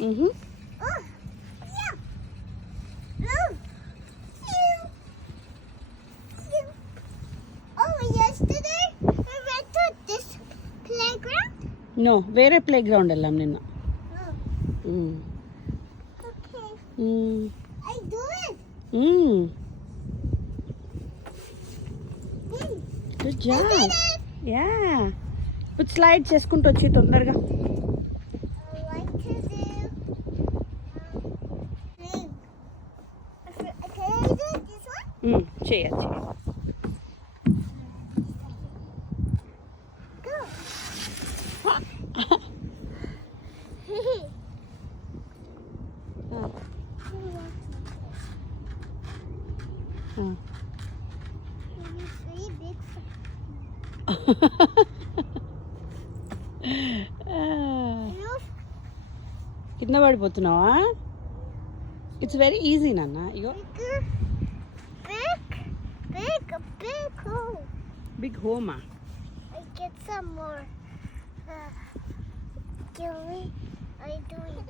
Oh, yeah. Oh, oh, yesterday I went to this playground. No వేరే playground వెళ్ళాం నిన్న. Oh, okay. I do it. Good I job. did it. Yeah ఇప్పుడు slide చేసుకుంటూ వచ్చి తొందరగా. I like to do thing. Can I do this one? చేయొచ్చు. Go. Maybe 3 big. You కింద పడిపోతున్నావా? ఇట్స్ వెరీ ఈజీ నాన్న. ఇగో big hole. బిగ్ హోమా. I get some more. Can we? I do it.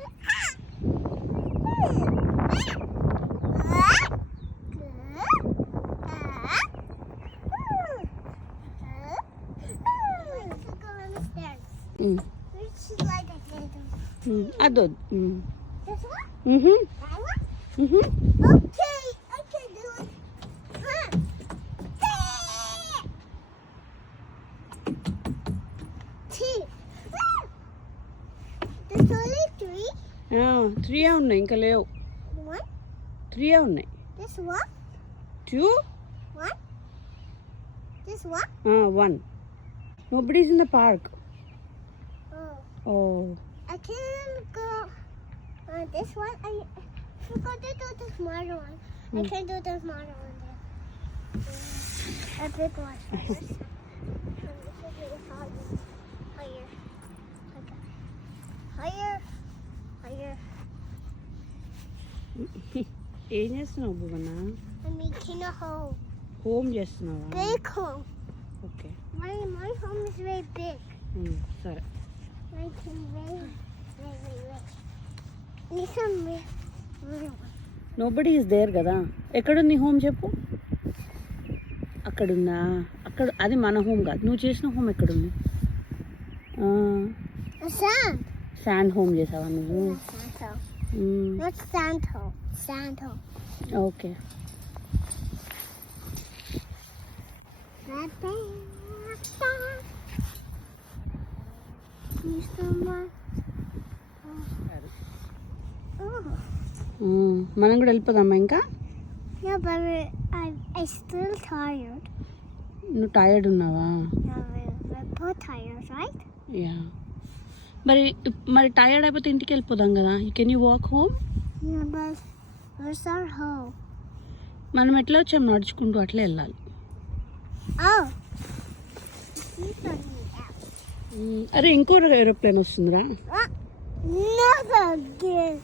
Let's go on the stairs. Which is like I did. అదొద్దు. This one? That one? Okay, I can do it. Two. There's only 3. 3 ఉన్నాయి, ఇంకా లేవు. 1. 3 ఉన్నాయి. This one. 2. 1. This one. 1. Nobody's in the park. Oh. I can go. This one. I forgot to do the smaller one. I can do the smaller one there. A big one first. Higher. Okay. Higher. ఏం చేస్తున్నావు భువన? I'm making a hole. Home చేస్తున్నావా? Big hole. Okay. My home is very big. సరే. I can very. Need some really one. Nobody is there కదా. ఎక్కడుంది హోమ్ చెప్పు. అక్కడుందా? అక్కడ అది మన హోమ్ కాదు. నువ్వు చేసిన హోమ్ ఎక్కడుంది? A sand. శాండ్ హోమ్ చేసావా నువ్వు? Sand hole. Not sand hole. Sand hole. Okay. మనం కూడా వెళ్ళిపోదామా ఇంకా? Yeah, but I'm still tired. నువ్వు టైర్డ్ ఉన్నావా? Yeah, we're both tired, right? Yeah. మరి టైర్డ్ అయిపోతే ఇంటికి వెళ్ళిపోదాం కదా. Can you walk home? Yeah, but where's our home? మనం ఎట్లా వచ్చాం? నడుచుకుంటూ అట్లే వెళ్ళాలి. Oh. అరే ఇంకో ఏరోప్లేన్ వస్తుందిరా. Not again.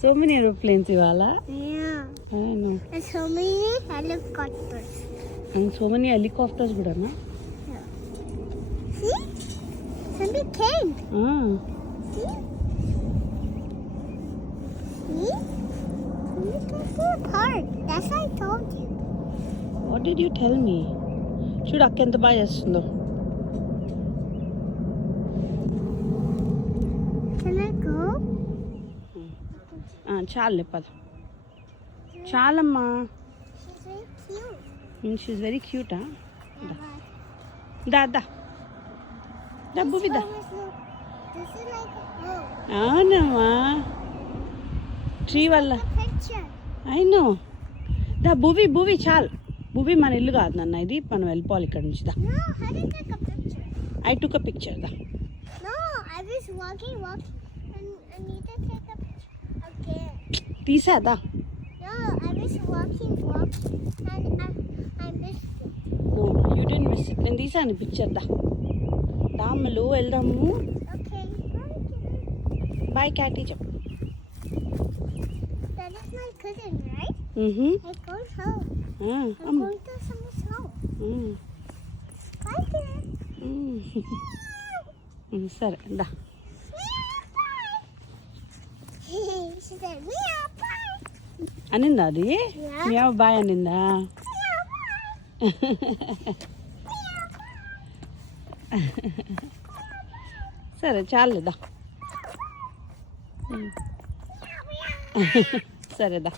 So many aeroplanes ఇవాళ. Yeah. No. And so many helicopters. And so many helicopters కూడానా? See? Somebody came. See? See? Look at the park. That's what I told you. What did you tell me? చూడు అక్క ఎంత బాగా చేస్తుందో. Can I go? చాలే పద. చాలమ్మా. She's very cute. She's very క్యూటా. Yeah, దా దా దా భూమి దా. this is like a hole. అవునమ్మా. ట్రీ వల్ల. A picture. I know. దా భూవి చాలు. భూవి మన ఇల్లు కాదు నాన్న, ఇది మనం వెళ్ళిపోవాలి ఇక్కడ నుంచి. దా. No, I didn't take a picture. I took a picture. దా. No, I was walking, and I need to take a picture again. తీసా. దా. No, I was walking, and I missed it. No you don't miss it. నేను తీసాను పిక్చర్. దా దామ్మలు వెళ్దాము. Okay, bye క్యాటీ చెప్పు. that is my cousin, right? Mm-hmm. I'm going home. I'm going to someone's home. Bye, kid. సరే దా. Yeah. She said, meow, bye. అనిందా అది Yeah. మ్యావ్ బాయ్ అనిందా సరే చాలేదా సరేదా